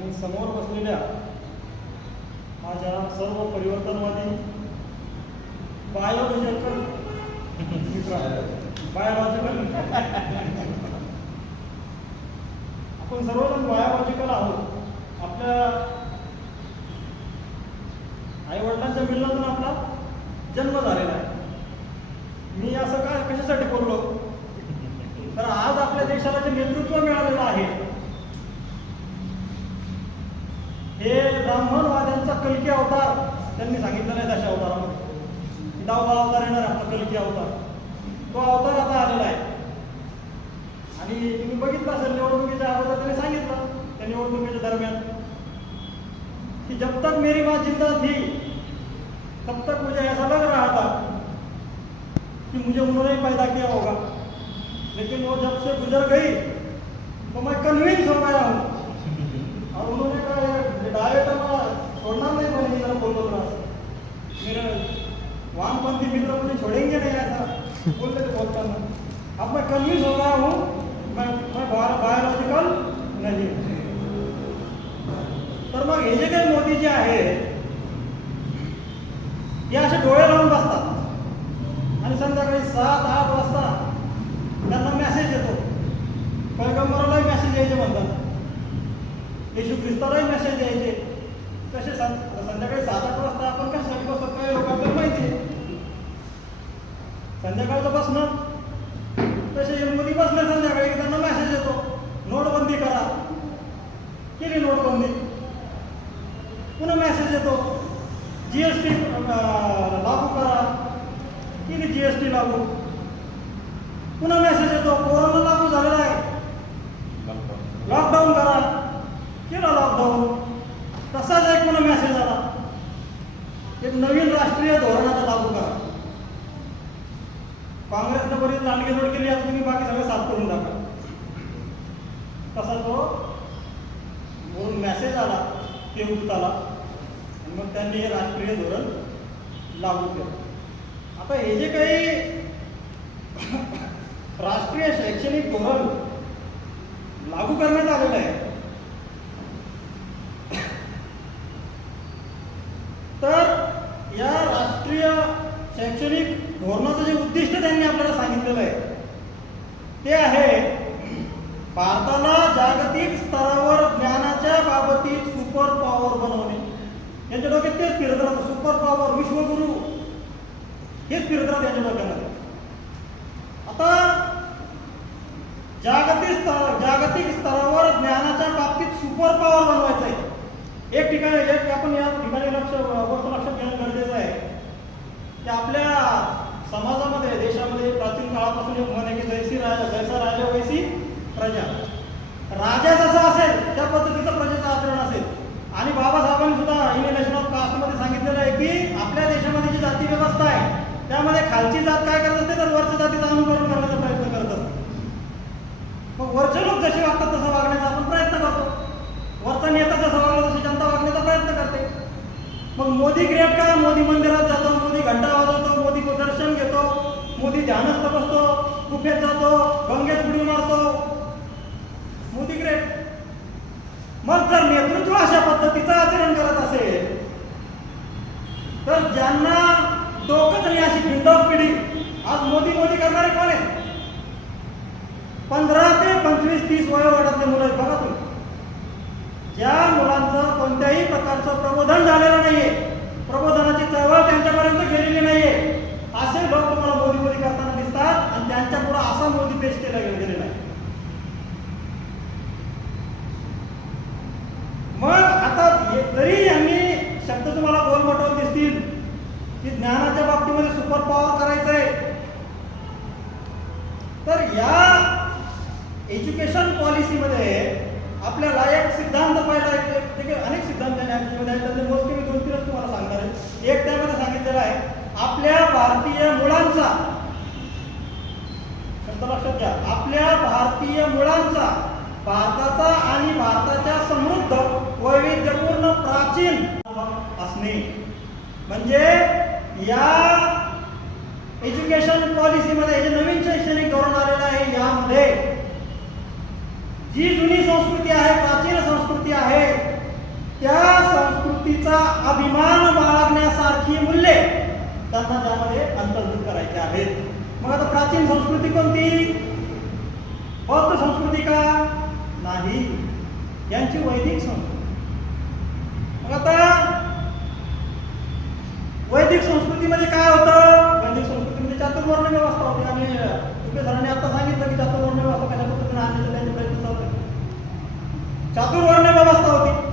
आणि समोर बसलेल्या माझ्या सर्व परिवर्तनवादी बायोलॉजिकल बायोलॉजिकल आपण सर्वजण बायोलॉजिकल आहोत. आपल्या आई वडिलांच्या मिलनातून आपला जन्म झालेला आहे. मी असं काय कशासाठी बोललो? तर आज आपल्या देशाला जे नेतृत्व मिळालेलं आहे हे ब्राह्मणवाद्यांचा कलकी अवतार. त्यांनी सांगितलेला आहे दशा अवतारामध्ये. दहावा अवतार येणार आपला कलकी अवतार. तो अवतार आता आलेला आहे. आणि तुम्ही बघितलं असेल निवडणुकीच्या अगोदर त्यांनी सांगितलं त्या निवडणुकीच्या दरम्यान की जब तक मेरी माँ जिंदा थी तब तक मुझे ऐसा लग रहा था कि मुझे उन्होंने ही पैदा किया होगा। लेकिन वो जब से गुजर गई तो मैं कन्विंस हो गया हूँ। और उन्होंने कहा "ये डाले तो मैं छोड़ना नहीं मैं नहीं बोल रहा मेरे वामपंथी मित्र मुझे छोड़ेंगे नहीं ऐसा। बोलते थे बोलता अब मैं कन्विंस हो रहा हूँ। मैं मैं बायोलॉजिकल नहीं तर मग हे जे काही मोदी जे आहेत या असे डोळे लावून बसतात आणि संध्याकाळी सात आठ वाजता त्यांना मेसेज येतो पैगंबरालाही मेसेज यायचे म्हणतात येशू ख्रिस्तालाही मेसेज यायचे कसे सांग संध्याकाळी सात आठ वाजता आपण कशासाठी बसतो काय लोकांना माहिती आहे. संध्याकाळचं बसणं तसे मोदी बसले संध्याकाळी की त्यांना मेसेज येतो नोटबंदी करा केली नोटबंदी पुन्हा मेसेज येतो जीएसटी लागू करा केली जीएसटी लागू पुन्हा मेसेज येतो कोरोना लागू झालेला आहे लॉकडाऊन करा केला लॉकडाऊन तसाच एक पुन्हा मेसेज आला एक नवीन राष्ट्रीय धोरण आता लागू करा काँग्रेसनं बरीच लांडगेजोड केली आता तुम्ही बाकी सगळं साफ करून टाका तसा तो म्हणून मेसेज आला ते आला आणि मग त्यांनी हे राष्ट्रीय धोरण लागू केलं आता हे जे काही राष्ट्रीय शैक्षणिक धोरण लागू करण्यात आलेलं आहे तर या राष्ट्रीय शैक्षणिक धोरणाचं जे उद्दिष्ट त्यांनी आपल्याला सांगितलेलं आहे ते आहे भारताला जागतिक स्तरावर ज्ञानाच्या बाबतीत सुपर पॉवर बनवणे. यांच्या डोक्यात तेच फिरत राहतं सुपर पॉवर विश्वगुरु. हेच फिरत राहतं यांच्या डोक्यामध्ये. आता जागतिक स्तर जागतिक स्तरावर ज्ञानाच्या बाबतीत सुपर पॉवर बनवायचं आहे. एक ठिकाणी एक आपण या ठिकाणी लक्ष गोष्ट लक्षात घेणं गरजेचं आहे. की आपल्या समाजामध्ये देशामध्ये प्राचीन काळापासून एक म्हण आहे की जैसी राजा जैसा राजा वैसी प्रजा. राजा जसा असेल त्या पद्धतीचं प्रजेचं आचरण असेल. आणि बाबासाहेबांनी सुद्धा इनिलेशन ऑफ कास्टमध्ये सांगितलेलं आहे की आपल्या देशामध्ये जी जाती व्यवस्था आहे त्यामध्ये खालची जात काय करत असते तर वरच्या जातीचं अनुकरण करण्याचा प्रयत्न करत असते. मग वरचे लोक जसे वागतात तसं वागण्याचा आपण प्रयत्न करतो. वरचा नेता जसा वागला तशी जनता वागण्याचा प्रयत्न करते. मग मोदी ग्रेट का मोदी मंदिरात मोदी ध्यानस्थ बसतो गुफेत जातो गंगेत उडी मारतो. मोदी ग्रेट मग जर नेतृत्व अशा पद्धतीचं आचरण करत असेल तर ज्यांना डोकंच नाही अशी बिंदव पिढी आज मोदी मोदी करणारे कोण आहे पंधरा ते पंचवीस तीस वयोगटातले मुलं आहेत बघा तुम्ही. ज्या मुलांचं कोणत्याही प्रकारचं प्रबोधन झालेलं नाहीये प्रबोधनाची चळवळ त्यांच्यापर्यंत गेलेली नाहीये असे लोक मोदी मोदी करताना दिसतात आणि त्यांच्या पुढे असा मोदी पेश केला गेलेला आहे मग आता हे- जरी यांनी शब्द तुम्हाला गोल मटवत दिसतील की ज्ञानाच्या बाबतीमध्ये सुपर पॉवर करायचंय तर या एज्युकेशन पॉलिसीमध्ये आपल्याला एक सिद्धांत पहिला एक अनेक सिद्धांत आहे त्याच्यामध्ये आहेत त्यातले मोस्टली मी दोन तीनच तुम्हाला सांगणार आहे एक त्यामध्ये सांगितलेलं आहे आपल्या भारतीय मुळांचा शब्द लक्षात घ्या आपल्या भारतीय मुळांचा भारताचा आणि भारताच्या समृद्ध वैविध्यपूर्ण प्राचीन असणे. म्हणजे या एज्युकेशन पॉलिसीमध्ये जे नवीन शैक्षणिक धोरण आलेलं आहे यामध्ये जी जुनी संस्कृती आहे प्राचीन संस्कृती आहे त्या संस्कृतीचा अभिमान बाळगण्यासारखी मूल्ये त्यांना त्यामध्ये अंतर्भूत करायचे आहेत. मग आता प्राचीन संस्कृती कोणती? बौद्ध संस्कृती का? नाही. यांची वैदिक संस्कृती. मग आता वैदिक संस्कृतीमध्ये काय होतं? वैदिक संस्कृतीमध्ये चातुर्वर्ण व्यवस्था होती आणि तुपे सरांनी आता सांगितलं की चातुर्वर्ण व्यवस्था कशा पद्धतीने आणण्याचे त्यांचे प्रयत्न चालू चातुर्वर्ण व्यवस्था होती.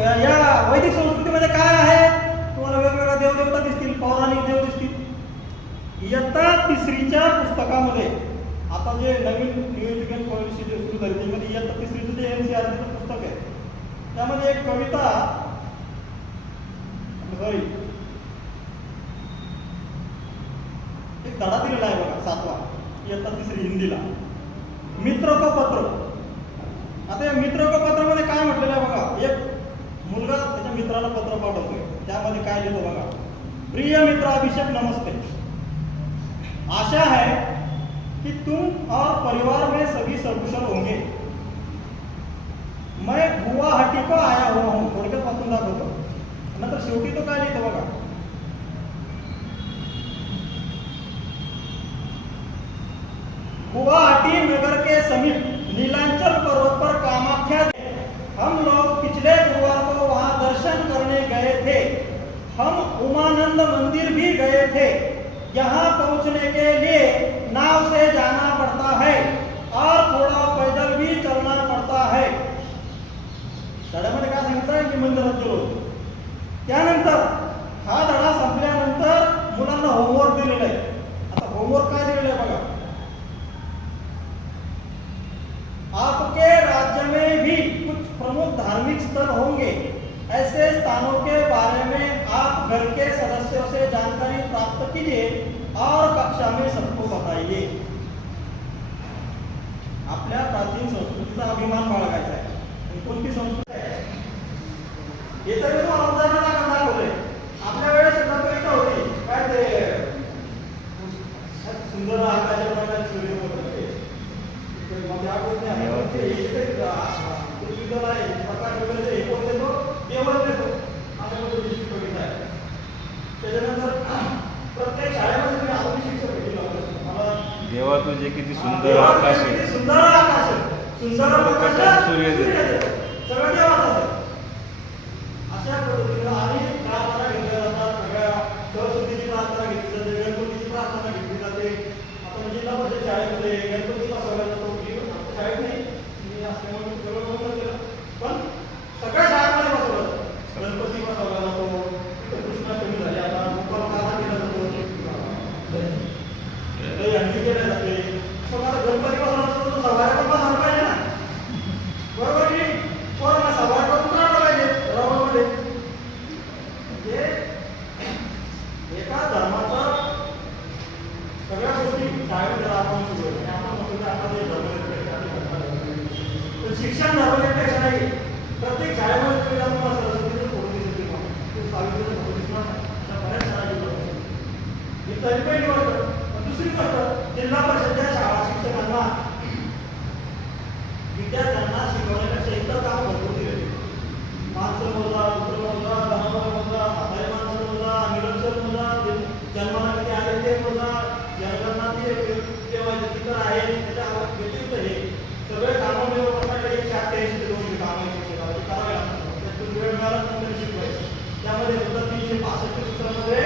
या वैदिक संस्कृतीमध्ये काय आहे? तुम्हाला वेगवेगळ्या देवदेवता दिसतील पौराणिक देव दिसतील. इयत्ता तिसरीच्या पुस्तकामध्ये आता जे नवीन न्यू एज्युकेशन पॉलिसी जे सुरू झाली त्यामध्ये इयत्ता तिसरीचं जे एन सी आर पुस्तक आहे त्यामध्ये एक कविता सॉरी एक धडा दिलेला आहे बघा सातवा इयत्ता तिसरी हिंदीला. मित्र को पत्र आता या मित्र को पत्रमध्ये काय म्हटलेलं आहे बघा? मित्राला पत्र पाठवतोय त्यामध्ये काय लिहितो बघा. प्रिय मित्र अभिषेक, नमस्ते. आशा है कि तुम और परिवार में सभी सकुशल होंगे. मैं गुवाहाटी को आया हुआ हूँ. थोडक्यात वाचून दाखवतो. नंतर शेवटी तो काय लिहितो बघा. गुवाहाटी नगर के समीप नीलांचल पर्वत पर कामाख्या हम लोग पिछले दर्शन करने गए थे। हम उमानंद मंदिर भी गए थे। यहाँ पहुंचने के लिए नाव से जाना पड़ता है और थोड़ा पैदल भी चलना पड़ता है धड्यामध्ये काय सांगितलं की मंदिरात गेलो होतो. त्यानंतर हा धडा संपल्यानंतर मुलांना होमवर्क दिलेला आहे आता होमवर्क काय दिलेलं आहे बघा आपके राज्य में भी कुछ प्रमुख धार्मिक स्थल होंगे ऐसे स्थानों के बारे में आप घर के सदस्यों से जानकारी प्राप्त कीजिए और कक्षा में सबको बताइए आपल्या प्राचीन संस्कृतीचा अभिमान बाळगायचा आहे आणि कोणती संस्कृती आहे हे तर मी तुम्हाला उदाहरण दाखवून दाखवलंय आपल्या वेळेस सुद्धा कविता होती काय ते सुंदर आकाशाच्या प्रकारे सूर्य होते ते म्हणजे आठवत नाही आता ते हे जे काही, आ, पृथ्वीतल आहे प्रकाश वगैरे जे हे कोण देतो केवळ देतो अशा पद्धतीची कविता आहे त्याच्यानंतर प्रत्येक शाळेमध्ये तुम्ही आधुनिक शिक्षक भेटी लावले मला तुझे किती सुंदर आकाश आहे. सुंदर आकाश. सुंदर अशा पद्धतीनं आणि प्रार्थना घेतल्या जातात. सगळ्या सरस्वतीची प्रार्थना घेतली जाते गणपतीची प्रार्थना घेतली जाते. आता म्हणजे जिल्हा परिषद शाळेमध्ये गणपती बसवला जातो मी आमच्या शाळेत नाही. असल्यामुळे मी सगळं बंद केलं पण सगळ्या शाळांमध्ये बसवलं जातं गणपती बसवला जातो तिथं कृष्णाष्टमी झाली आता गोपाल काळा केला जातो काही अंडी केल्या जाते मग आता गणपती बसवला जातो तो सवाऱ्या पण बसवला पाहिजे ना बरोबर की नाही? पोरांना सवार करून राहिलं पाहिजे राऊंडमध्ये म्हणजे एका धर्माचं सगळ्या गोष्टी शाळेमध्ये आपण सुरू आहे आपण म्हणतो की आता धर्मनिरपेक्ष शिक्षण धर्मनिरपेक्ष नाही प्रत्येक शाळेमध्ये तुम्ही जाऊन सरस्वतीचं सावित्रीचं बऱ्याच शाळा तरी पहिली गोष्ट पण दुसरी गोष्ट जिल्हा परिषदच्या शाळा शिक्षकांना विद्यार्थ्यांना शिकवण्यापेक्षा इतर काम भरपूर दिले माणसं मोजा कुत्र मोजा जनावर मोजा म्हातारे माणसं मोजा निरक्षर मोजा जन्माला किती आले ते मोजा जनगणना तिथं आहे त्याच्या व्यतिरिक्त हे सगळे कामं मिळवण्यासाठी एकशे अठ्ठ्याऐंशी ते दोनशे कामं शिक्षकाला करावे लागतात त्यातून वेळ मिळाला शिकवायचं त्यामध्ये सुद्धा तीनशे पासष्ट दिवसामध्ये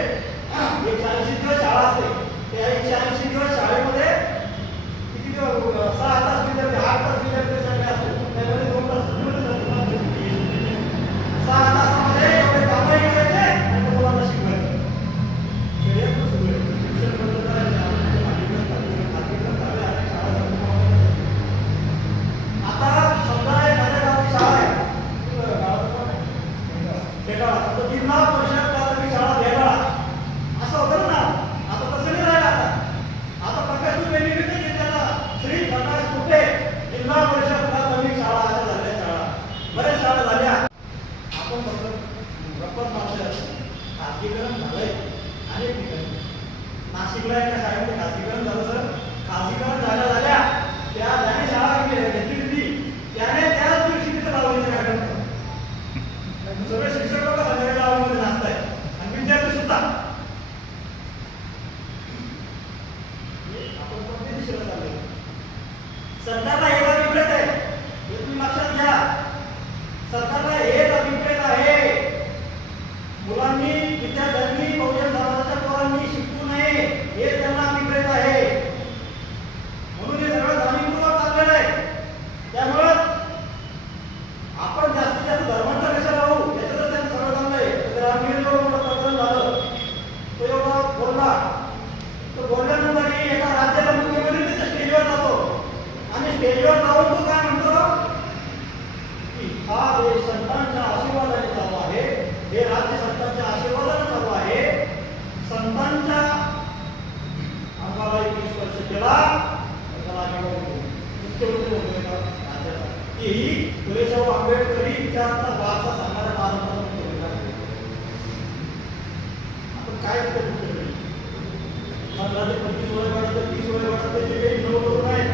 एकशे ऐंशी दिवस शाळा असते त्या एकशे ऐंशी दिवस शाळेमध्ये किती सहा तास विद्यार्थी आठ तास विद्यार्थी की ही फुलेशाहू आंबेडकरी विचारांचा वारसा सांगणाऱ्या महाराष्ट्राचा मुख्यमंत्री आहे. आपण काय करू शकतो पंधरा ते पंचवीस वय वाढत तीस वय वाढत जे काही नवतरुण आहेत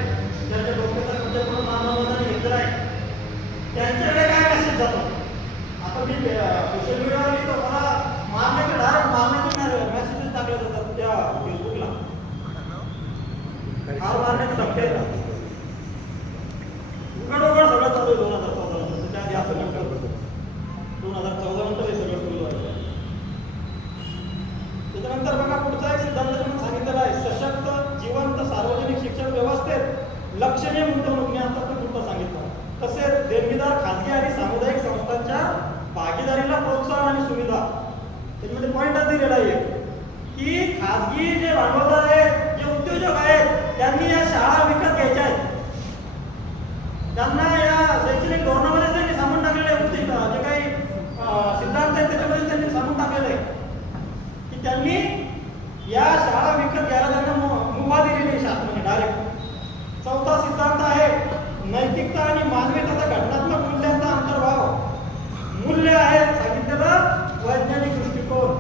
त्यांच्या डोक्याचा खर्च करून नानावादाने घेतलेला आहे त्यांच्याकडे काय मेसेज जातो आता मी सोशल मीडियावर लिहितो मला मारण्याचे डायरेक्ट मारण्याचे मेसेजेस टाकले जातात त्या फेसबुकला ठार मारण्याचे धमके येतात उघड उघड सगळं चालू आहे दोन हजार चौदा नंतर त्या आधी असं नव्हतं दोन हजार चौदा नंतर हे सगळं सुरू झालं त्याच्यानंतर बघा पुढचा एक सिद्धांत म्हणून सांगितलेला आहे सशक्त जिवंत सार्वजनिक शिक्षण व्यवस्थेत लक्षणीय गुंतवणूक मी आता तो मुद्दा सांगितला तसेच देणगीदार खाजगी आणि सामुदायिक संस्थांच्या भागीदारीला प्रोत्साहन आणि सुविधा त्याच्यामध्ये पॉईंटच दिलेला आहे. की खाजगी जे भांडवलदार आहेत जे उद्योजक आहेत त्यांनी या शाळा विकत घ्यायच्या आहेत. त्यांना या शैक्षणिक धोरणामध्ये त्यांनी सांगून टाकलेले आहे गोष्टी, जे काही सिद्धांत आहेत त्याच्यामध्ये त्यांनी सांगून टाकलेले आहे. की त्यांनी या शाळा विकत घ्यायला त्यांना मुभा दिलेली आहे शासनाने डायरेक्ट चौथा सिद्धांत आहे नैतिकता आणि मानवी घटना घटनात्मक मूल्यांचा अंतर्भाव मूल्य आहे सांगितलेलं वैज्ञानिक दृष्टिकोन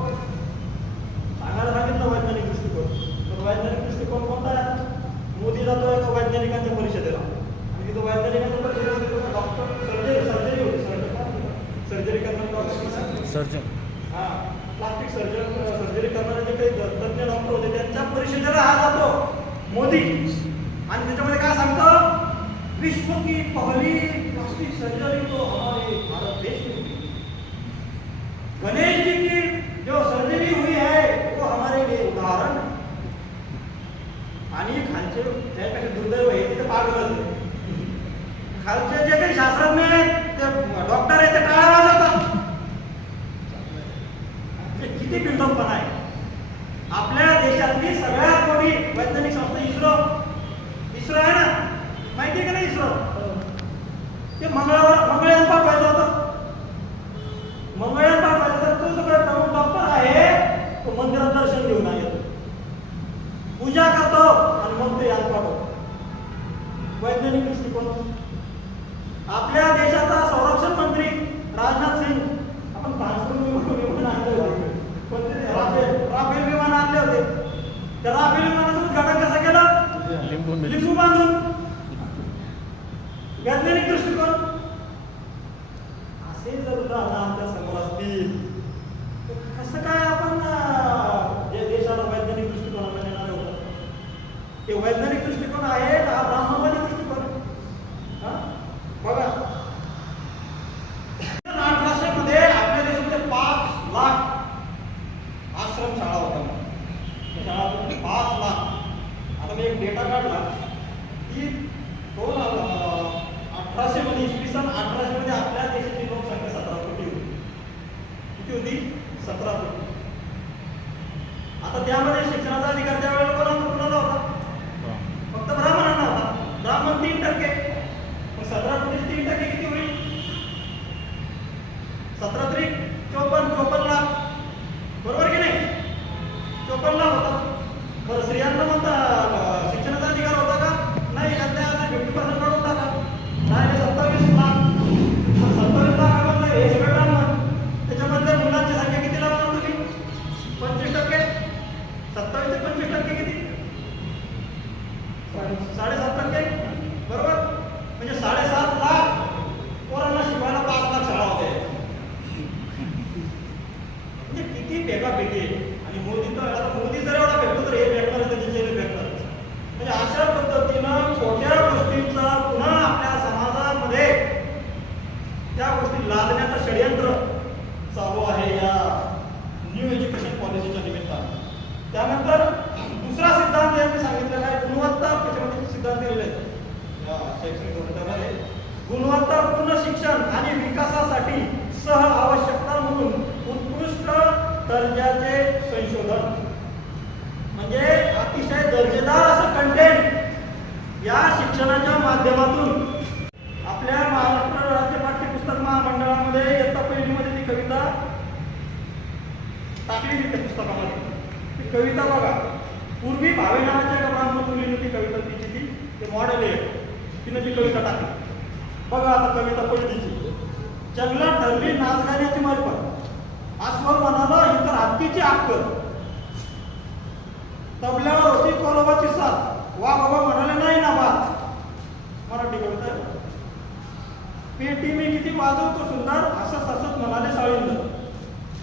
सांगायला सांगितलं वैज्ञानिक दृष्टिकोन तर वैज्ञानिक दृष्टिकोन कोणता आहे मोदी जातो एका वैज्ञानिकांच्या परिषदेला आणि तिथं वैज्ञानिकांच्या परिषदेला डॉक्टर सर्जरी करणारे डॉक्टर सर्जन हा. प्लास्टिक सर्जन सर्जरी करणारे जे काही द- तज्ञ डॉक्टर होते त्यांच्या परिषदेला हा जातो. मोदी. आणि त्याच्यामध्ये काय सांगतो? विश्व की पहली प्लास्टिक सर्जरी तो हमारे भारत देश में हुई गणेश जी की जो सर्जरी हुई है वो हमारे लिए उदाहरण है. आणि खालचे त्यापेक्षा दुर्दैव आहे तिथे पागलच. खालचे जे काही शास्त्रज्ञ आहेत ते डॉक्टर आहेत ते टाळ्या वाजवतात. किती बिल्डअपपणा आहे. आपल्या देशातली सगळ्यात मोठी वैज्ञानिक संस्था इस्रो. इस्रो आहे ना? माहिती आहे का नाही इस्रो? ते मंगळावर मंगळयान पाठवायचं होतं. मंगळयान पाठवायचं तर तो सगळं प्रमुख डॉक्टर आहे तो मंदिरात दर्शन घेऊन येतो पूजा करतो आणि मग ते यान पाठवतो. वैज्ञानिक दृष्टिकोन. त्या राफेल विमानाचं उद्घाटन कसं केलं. लिंबू बांधून वैज्ञानिक दृष्टिकोन असे जर उदाहरण आमच्यासमोर असतील तर कसं काय आपण अं, या देशाला वैज्ञानिक दृष्टिकोनाला नेणार होतं ते वैज्ञानिक दृष्टिकोन आहे का ब्राह्मणवादी दृष्टिकोन आहे? हा? बघा अठराशे मध्ये आपल्या देशामध्ये पाच लाख आश्रम शाळा होत्या त्या शाळांमध्ये पाच लाख आता मी एक डेटा काढला की दोन अं, अठराशे मध्ये इसवी सन अठराशे मध्ये आपल्या देशाची लोकसंख्या सतरा कोटी होती किती होती सतरा कोटी आता त्यामध्ये शिक्षणाचा अधिकार त्यावेळेला कोणाला कुणाला होता? फक्त ब्राह्मणांना होता. ब्राह्मण तीन टक्के. मग सतरा कोटी तीन टक्के किती होईल? सतरा तरी चोपन्न चोपन्न म्हणजे नाचगाण्याची मार्फत अस्वल म्हणाला तर हत्तीची हक्क तबल्यावर होती कोलोबाची साथ. वा बाबा म्हणाले नाही ना बात. मराठी कविता पेटी मी किती वाजवतो सुंदर असं ससत म्हणाले साळींद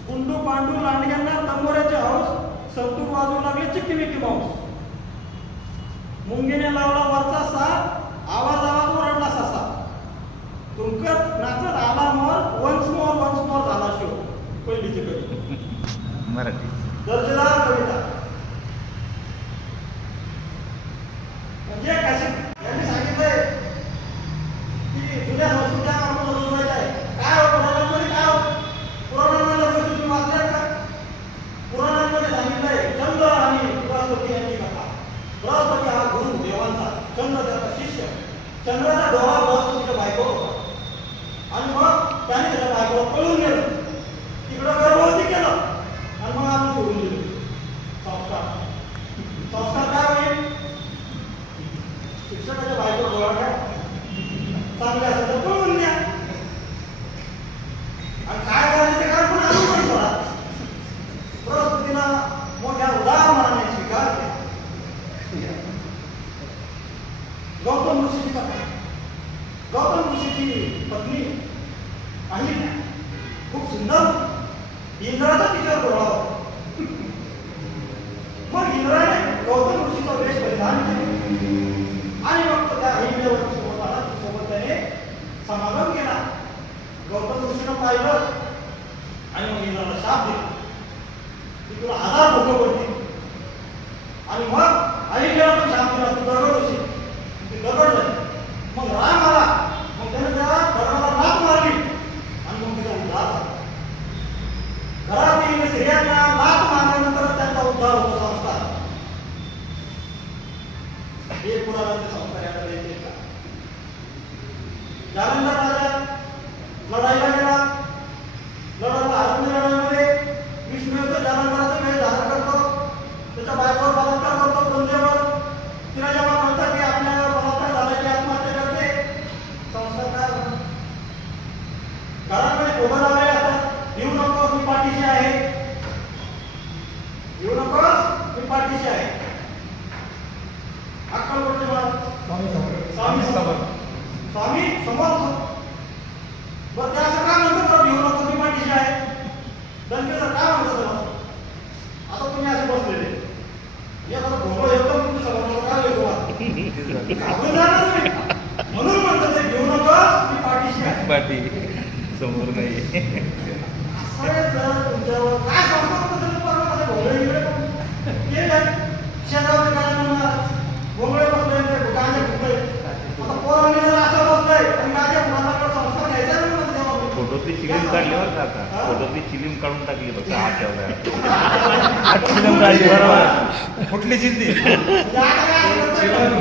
गुंडू पांडू लांडग्यांना तंबोऱ्याचे हौस सत्तूर वाजवू लागले चिक्की मिक्की माऊस. मुंगीने लावला वरचा सा आवाज आवाज ओरडला ससा. तुमकां नाचत आला more once more once more झाला शो पहिलीची कविता मराठी. दर्जेदार कविता. म्हणजे कशी Amen. पाठीशी आहे.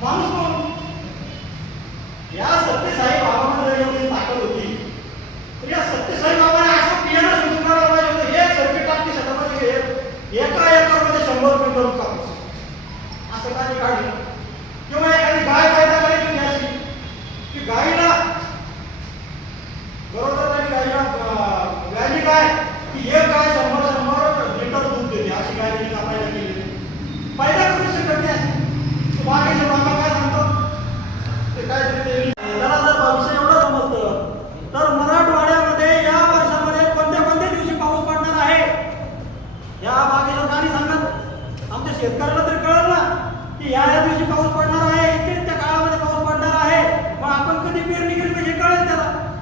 Vamos, vamos.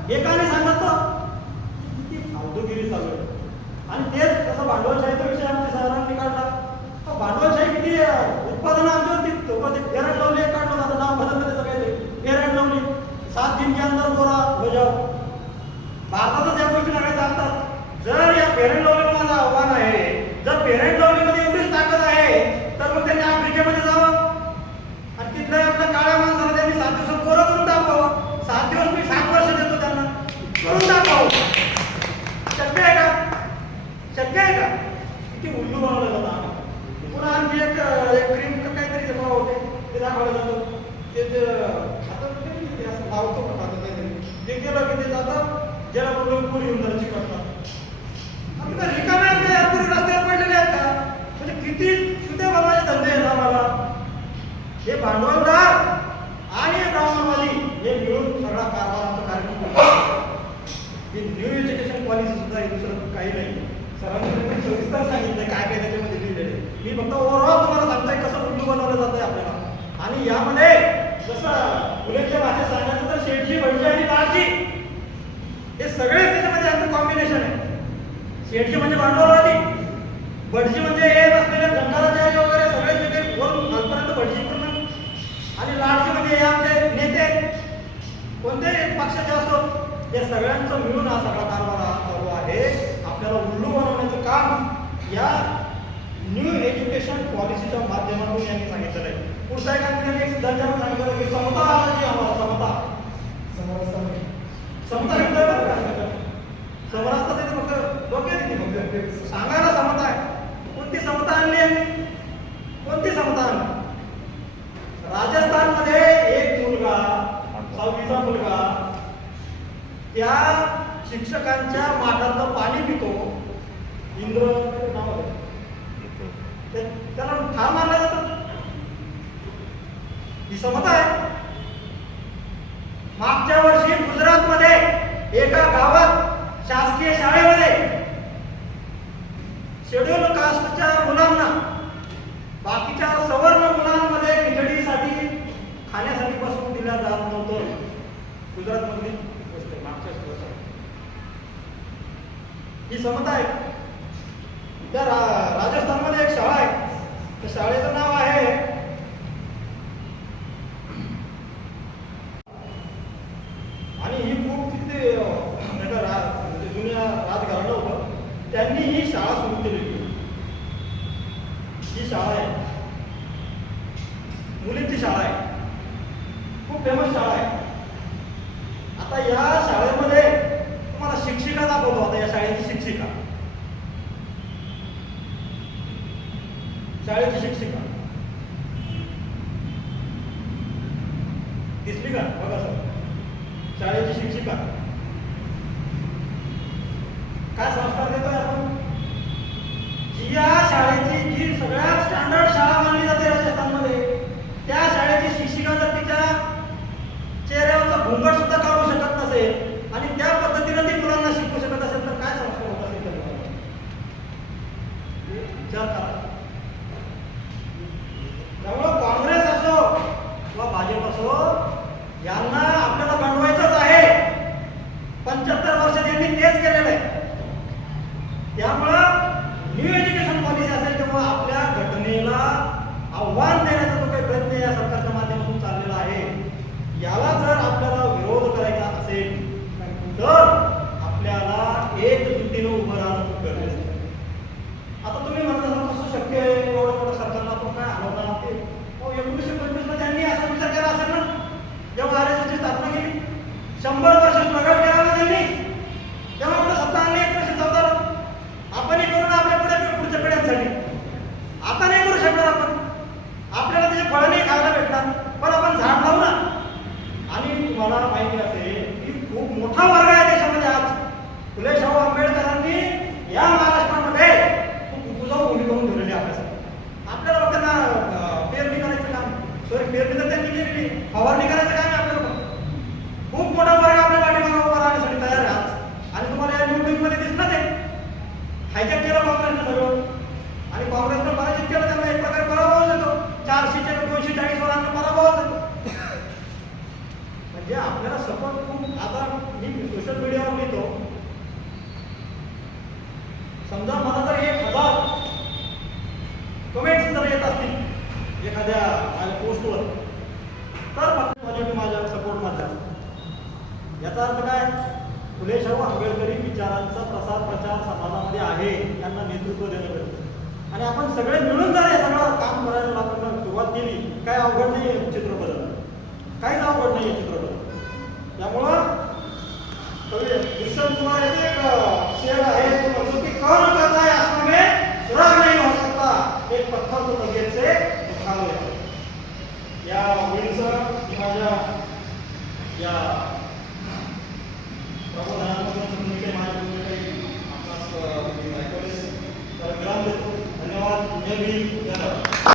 এখানে भांडवलदार आणि रावणवादी हे मिळून सगळा कारभार कार्यक्रम हे न्यू एज्युकेशन पॉलिसी सुद्धा दुसरं काही नाही. सरांनी सविस्तर सांगितलं काय काय त्याच्यामध्ये लिहिलेले मी फक्त ओव्हरऑल तुम्हाला सांगताय कसं उल्लू बनवलं जात आहे आपल्याला. आणि यामध्ये जसं फुलेच्या भाषेत सांगायचं तर शेठजी भटजी आणि लालजी हे सगळेच त्याच्यामध्ये यांचं कॉम्बिनेशन आहे. शेठजी म्हणजे भांडवलवादी भटजी म्हणजे लक्षात जास्त या सगळ्यांचं मिळून आज आपला कारभारा चालू आहे. आपल्याला उल्लू बनवण्याचं काम या न्यू एज्युकेशन पॉलिसीच्या माध्यमातून यांनी सांगितलं. ही समता आहे. त्या रा राजस्थानमध्ये एक शाळा आहे. त्या शाळेचं नाव आहे समजा मला जर एक हजार कमेंट जर येत असतील एखाद्या माझ्या पोस्टवर तर पॉझिटिव्ह माझ्या सपोर्ट माझ्या याचा अर्थ काय? फुले शाहू आंबेडकरी विचारांचा प्रसार प्रचार समाजामध्ये आहे त्यांना नेतृत्व देणं गरजेचं. आणि आपण सगळे मिळून जर हे सगळं काम करायला आपण सुरुवात केली काय अवघड नाही आहे चित्रपट. काहीच अवघड नाही आहे चित्रपट. त्यामुळं कवी कुमार याचं एक शेअर आहे. तो कौन करता है आसमान में सुराग नहीं हो सकता एक पत्थर को तबियत से उठा लेते या होळीचं मी माझ्या या प्रबोधनात्मक माझ्या काही आपणास, अ, मी तर विराम देतो धन्यवाद. जय भीम.